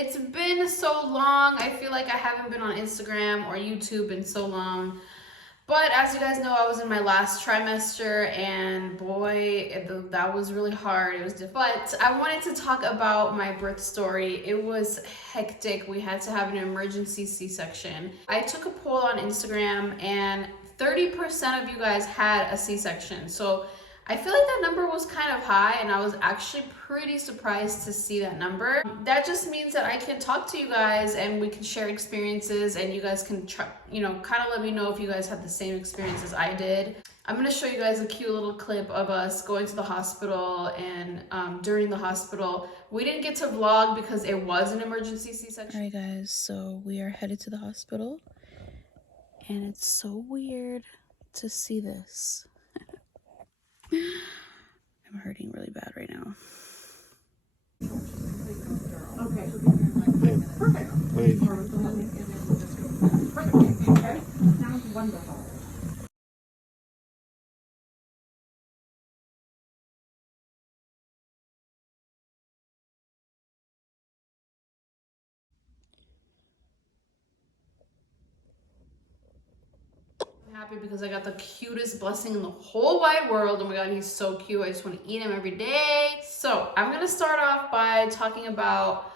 It's been so long. I feel like I haven't been on Instagram or YouTube in so long. But as you guys know, I was in my last trimester and boy, that was really hard. It was difficult. But I wanted to talk about my birth story. It was hectic. We had to have an emergency C-section. I took a poll on Instagram and 30% of you guys had a C-section. So I feel like that number was kind of high and I was actually pretty surprised to see that number. That just means that I can talk to you guys and we can share experiences and you guys can try, kind of let me know if you guys had the same experience as I did. I'm gonna show you guys a cute little clip of us going to the hospital and during the hospital. We didn't get to vlog because it was an emergency C-section. All right guys, so we are headed to the hospital and it's so weird to see this. I'm hurting really bad right now. Okay. Perfect. Wait. Okay. Sounds wonderful. I'm happy because I got the cutest blessing in the whole wide world. Oh my god, he's so cute. I just want to eat him every day. So I'm gonna start off by talking about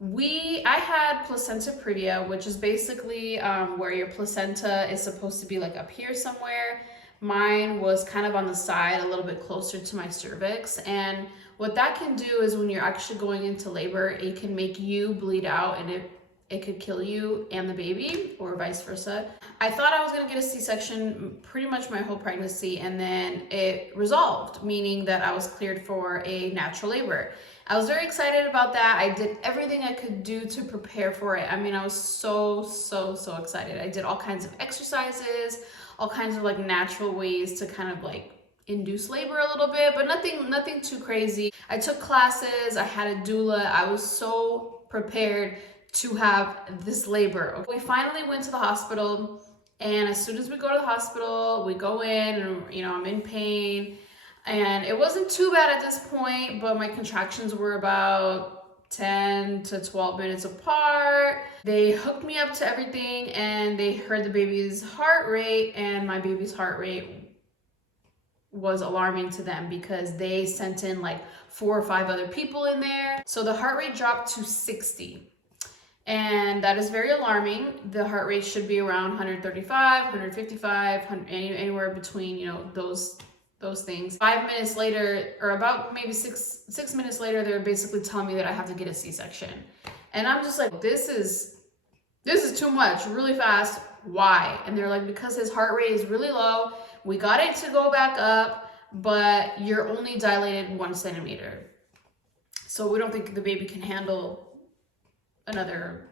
I had placenta previa, which is basically where your placenta is supposed to be like up here somewhere. Mine was kind of on the side, a little bit closer to my cervix. And what that can do is when you're actually going into labor, it can make you bleed out and it could kill you and the baby or vice versa. I thought I was gonna get a C-section pretty much my whole pregnancy and then it resolved, meaning that I was cleared for a natural labor. I was very excited about that. I did everything I could do to prepare for it. I mean, I was so excited. I did all kinds of exercises, all kinds of like natural ways to kind of like induce labor a little bit, but nothing too crazy. I took classes, I had a doula. I was so prepared to have this labor. We finally went to the hospital, and as soon as we go to the hospital, we go in and I'm in pain. And it wasn't too bad at this point, but my contractions were about 10 to 12 minutes apart. They hooked me up to everything and they heard the baby's heart rate, and my baby's heart rate was alarming to them because they sent in like 4 or 5 other people in there. So the heart rate dropped to 60. And that is very alarming. The heart rate should be around 135, 155, anywhere between, those things. 5 minutes later, or about maybe six minutes later, they're basically telling me that I have to get a C-section. And I'm just like, this is too much, really fast. Why? And they're like, because his heart rate is really low. We got it to go back up, but you're only dilated 1 centimeter. So we don't think the baby can handle another,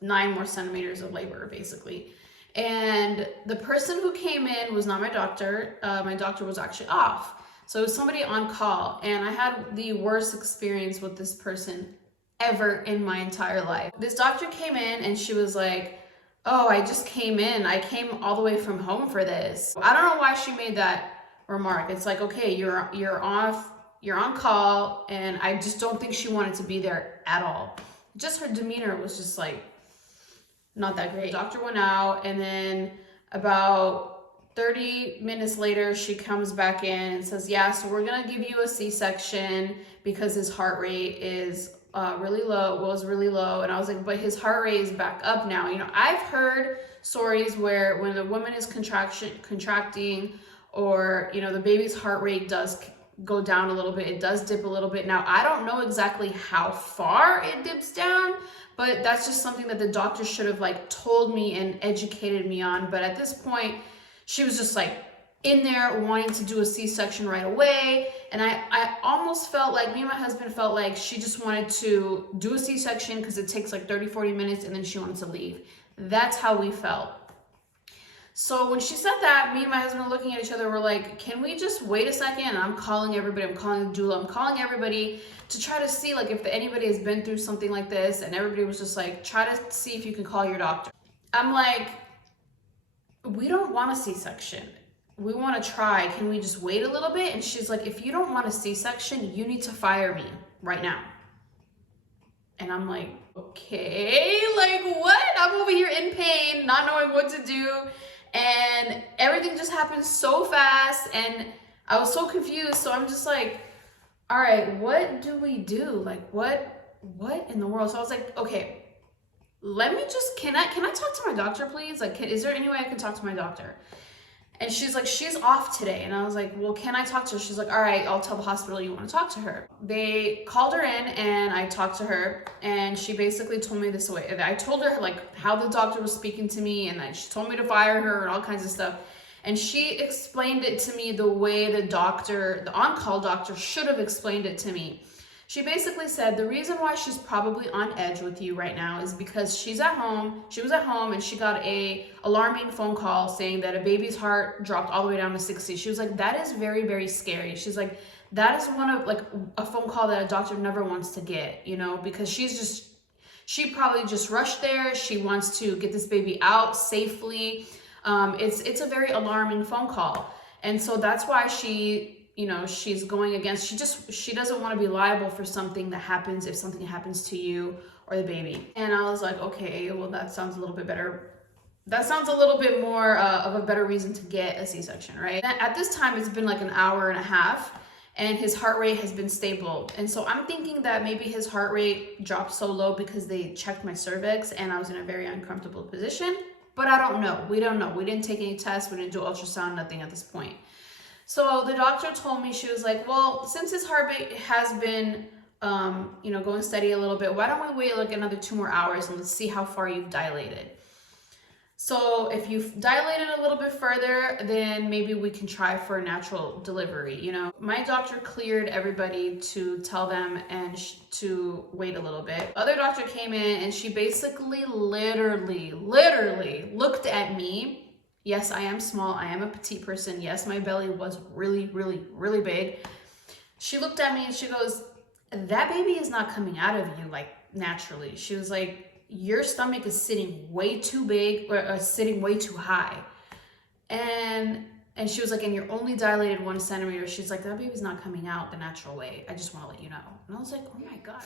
9 more centimeters of labor, basically. And the person who came in was not my doctor. My doctor was actually off. So it was somebody on call. And I had the worst experience with this person ever in my entire life. This doctor came in and she was like, oh, I just came in. I came all the way from home for this. I don't know why she made that remark. It's like, okay, you're on call. And I just don't think she wanted to be there at all. Just her demeanor was just like, not that great. The doctor went out, and then about 30 minutes later, she comes back in and says, yeah, so we're gonna give you a C-section because his heart rate is really low, was really low. And I was like, but his heart rate is back up now. I've heard stories where when a woman is contracting or, the baby's heart rate does go down a little bit, it does dip a little bit. Now, I don't know exactly how far it dips down, but that's just something that the doctor should have like told me and educated me on. But at this point, she was just like in there wanting to do a C-section right away. And I almost felt like, me and my husband felt like she just wanted to do a C-section because it takes like 30, 40 minutes and then she wanted to leave. That's how we felt. So when she said that, me and my husband were looking at each other, we're like, can we just wait a second? And I'm calling everybody, I'm calling the doula, I'm calling everybody to try to see like if anybody has been through something like this. And everybody was just like, try to see if you can call your doctor. I'm like, we don't want a C-section. We want to try. Can we just wait a little bit? And she's like, if you don't want a C-section, you need to fire me right now. And I'm like, okay, like what? I'm over here in pain, not knowing what to do. And everything just happened so fast. And I was so confused. So I'm just like, all right, what do we do? Like, what in the world? So I was like, okay, let me just, can I talk to my doctor, please? Like, is there any way I can talk to my doctor? And she's like, she's off today. And I was like, well, can I talk to her? She's like, all right, I'll tell the hospital you want to talk to her. They called her in and I talked to her, and she basically told me this way. I told her like how the doctor was speaking to me, and she told me to fire her and all kinds of stuff. And she explained it to me the way the on-call doctor should have explained it to me. She basically said the reason why she's probably on edge with you right now is because she was at home and she got a alarming phone call saying that a baby's heart dropped all the way down to 60. She was like, that is very, very scary. She's like, that is one of like a phone call that a doctor never wants to get, you know, because she probably just rushed there. She wants to get this baby out safely. It's a very alarming phone call. And so that's why she's going against, she doesn't want to be liable for something that happens if something happens to you or the baby. And I was like, okay, well, that sounds a little bit better. That sounds a little bit more of a better reason to get a C-section, right? At this time, it's been like an hour and a half, and his heart rate has been stable. And so I'm thinking that maybe his heart rate dropped so low because they checked my cervix and I was in a very uncomfortable position. But I don't know. We don't know. We didn't take any tests. We didn't do ultrasound, nothing at this point. So the doctor told me, she was like, well, since his heart rate has been, going steady a little bit, why don't we wait like another 2 more hours and let's see how far you've dilated. So if you've dilated a little bit further, then maybe we can try for a natural delivery. You know, my doctor cleared everybody to tell them and to wait a little bit. Other doctor came in and she basically literally looked at me. Yes, I am small. I am a petite person. Yes, my belly was really, really, really big. She looked at me and she goes, that baby is not coming out of you like naturally. She was like, your stomach is sitting way too big or sitting way too high. And she was like, and you're only dilated 1 centimeter. She's like, that baby's not coming out the natural way. I just want to let you know. And I was like, oh my God.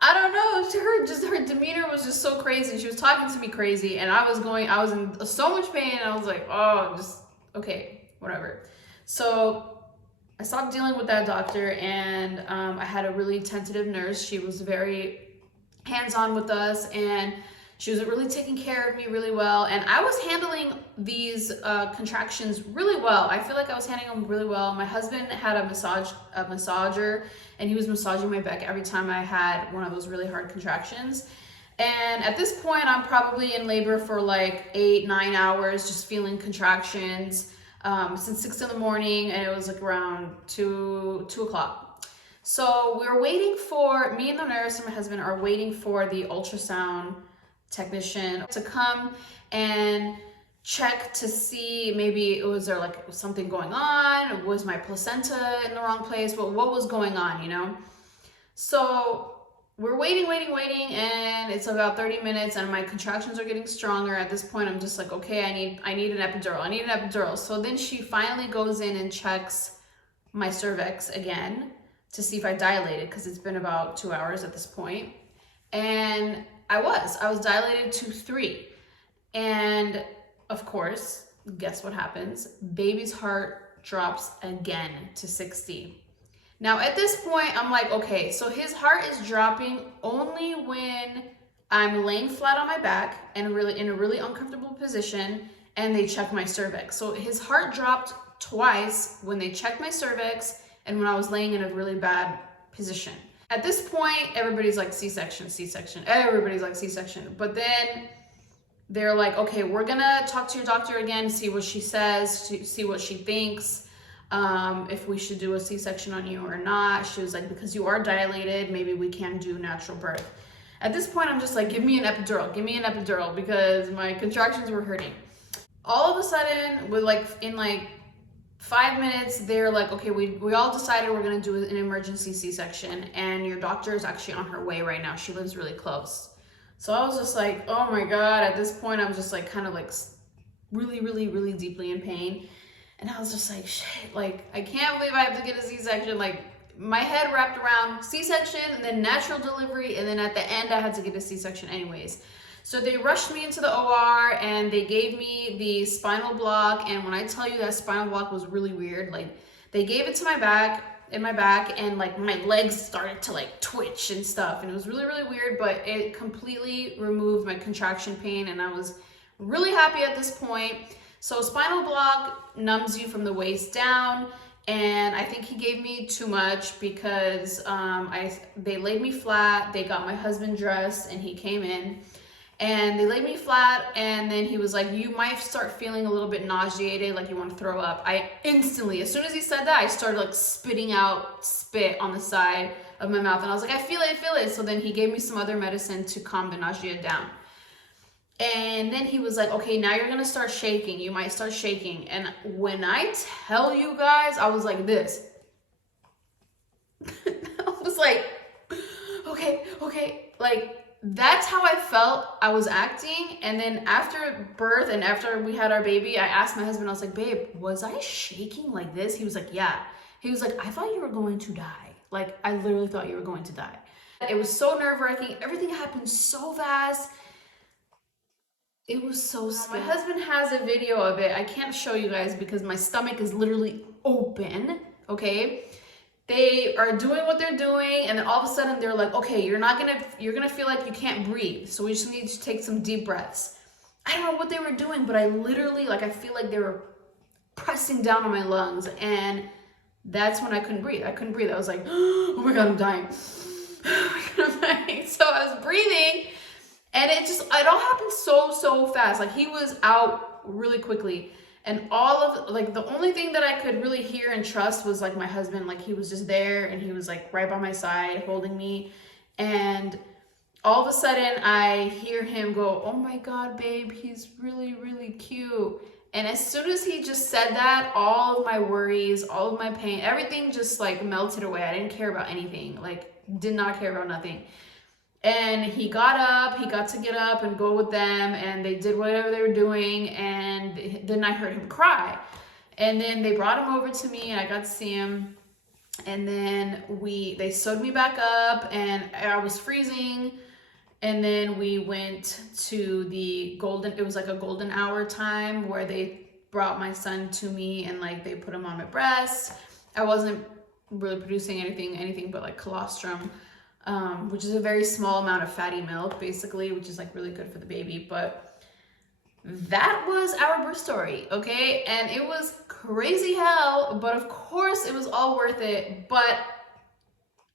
I don't know. Her demeanor was just so crazy. She was talking to me crazy, and I was in so much pain. And I was like, oh, just okay, whatever. So I stopped dealing with that doctor, and I had a really tentative nurse. She was very hands-on with us, and she was really taking care of me really well. And I was handling these contractions really well. I feel like I was handling them really well. My husband had a massager, and he was massaging my back every time I had one of those really hard contractions. And at this point, I'm probably in labor for like 8-9 hours, just feeling contractions since 6 in the morning, and it was like around 2 o'clock. So we're waiting for, me and the nurse and my husband are waiting for the ultrasound technician to come and check to see maybe was there like something going on, was my placenta in the wrong place, but what was going on, you know? So we're waiting, and it's about 30 minutes and my contractions are getting stronger. At this point, I'm just like, okay, I need an epidural. So then she finally goes in and checks my cervix again to see if I dilated, because it's been about 2 hours at this point. And I was dilated to 3. And of course, guess what happens? Baby's heart drops again to 60. Now at this point, I'm like, okay, so his heart is dropping only when I'm laying flat on my back and really in a really uncomfortable position, and they check my cervix. So his heart dropped twice when they checked my cervix and when I was laying in a really bad position. At this point, everybody's like C-section. Everybody's like C-section. But then they're like, okay, we're gonna talk to your doctor again, see what she says, see what she thinks, if we should do a C-section on you or not. She was like, because you are dilated, maybe we can do natural birth. At this point, I'm just like, give me an epidural, because my contractions were hurting. All of a sudden, in 5 minutes, they're like, okay, we all decided we're gonna do an emergency C-section, and your doctor is actually on her way right now. She lives really close. So I was just like, oh my God. At this point, I'm just like kind of like really, really, really deeply in pain. And I was just like, shit, like, I can't believe I have to get a C-section. Like, my head wrapped around C-section and then natural delivery, and then at the end I had to get a C-section anyways. So they rushed me into the OR and they gave me the spinal block, and when I tell you that spinal block was really weird, like they gave it to my back, and like my legs started to like twitch and stuff, and it was really, really weird, but it completely removed my contraction pain and I was really happy at this point. So spinal block numbs you from the waist down, and I think he gave me too much because they laid me flat, they got my husband dressed and he came in. And they laid me flat, and then he was like, you might start feeling a little bit nauseated, like you want to throw up. I instantly, as soon as he said that, I started like spitting out spit on the side of my mouth. And I was like, I feel it, I feel it. So then he gave me some other medicine to calm the nausea down. And then he was like, okay, now you're going to start shaking. You might start shaking. And when I tell you guys, I was like this. I was like, okay. Like, that's how I felt I was acting. And then after birth and after we had our baby, I asked my husband, I was like, babe, was I shaking like this? He was like, yeah. He was like, I thought you were going to die. Like, I literally thought you were going to die. It was so nerve-wracking. Everything happened so fast. It was so scary. My husband has a video of it. I can't show you guys because my stomach is literally open, okay? They are doing what they're doing, and then all of a sudden they're like, okay, you're gonna feel like you can't breathe, so we just need to take some deep breaths. I don't know what they were doing, but I literally, like, I feel like they were pressing down on my lungs, and that's when I couldn't breathe. I was like, oh my God, I'm dying. So I was breathing, and it all happened so fast. Like, he was out really quickly. And all of, like, the only thing that I could really hear and trust was, like, my husband. Like, he was just there, and he was, like, right by my side, holding me. And all of a sudden, I hear him go, oh, my God, babe, he's really, really cute. And as soon as he just said that, all of my worries, all of my pain, everything just, like, melted away. I didn't care about anything. Like, did not care about nothing. And he got to get up and go with them, and they did whatever they were doing, and then I heard him cry. And then they brought him over to me, and I got to see him, and then they sewed me back up, and I was freezing, and then we went to it was like a golden hour time where they brought my son to me, and like they put him on my breast. I wasn't really producing anything but like colostrum. Which is a very small amount of fatty milk, basically, which is like really good for the baby. But that was our birth story, okay? And it was crazy hell, but of course it was all worth it. But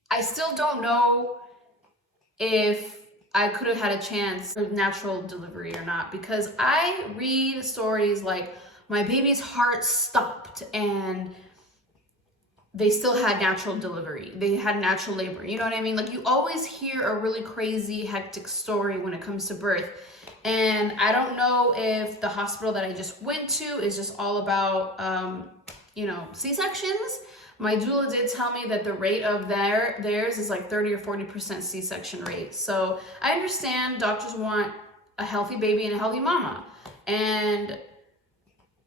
I still don't know if I could have had a chance for natural delivery or not, because I read stories like my baby's heart stopped and they still had natural delivery. They had natural labor. You know what I mean? Like, you always hear a really crazy, hectic story when it comes to birth. And I don't know if the hospital that I just went to is just all about, C-sections. My doula did tell me that the rate of theirs is like 30 or 40% C-section rate. So I understand doctors want a healthy baby and a healthy mama. And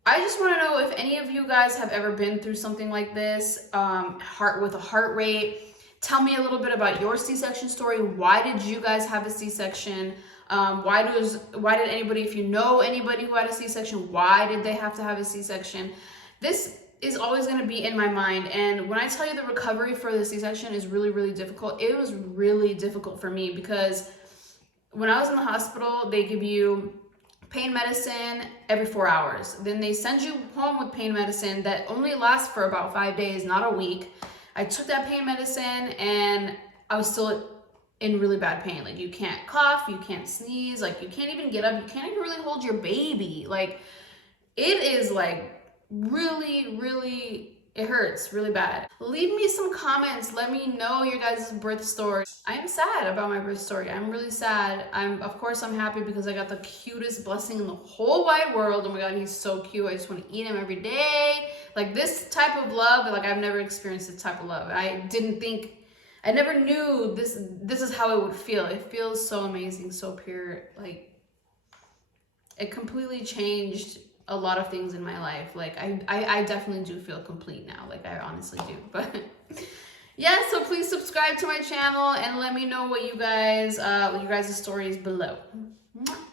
I just want to know if any of you guys have ever been through something like this, with a heart rate. Tell me a little bit about your C-section story. Why did you guys have a C-section? Why did anybody, if you know anybody who had a C-section, why did they have to have a C-section? This is always going to be in my mind. And when I tell you the recovery for the C-section is really, really difficult, it was really difficult for me because when I was in the hospital, they give you pain medicine every 4 hours. Then they send you home with pain medicine that only lasts for about 5 days, not a week. I took that pain medicine and I was still in really bad pain. Like, you can't cough, you can't sneeze, like you can't even get up, you can't even really hold your baby. Like, it is like really, really, it hurts really bad. Leave me some comments. Let me know your guys' birth story. I am sad about my birth story. I'm really sad. Of course, I'm happy because I got the cutest blessing in the whole wide world. Oh my God, he's so cute. I just want to eat him every day. Like, this type of love, like, I've never experienced this type of love. I never knew this is how it would feel. It feels so amazing, so pure. Like, it completely changed a lot of things in my life. Like, I definitely do feel complete now. Like, I honestly do. But Yeah, so please subscribe to my channel and let me know what you guys' stories below. Mwah.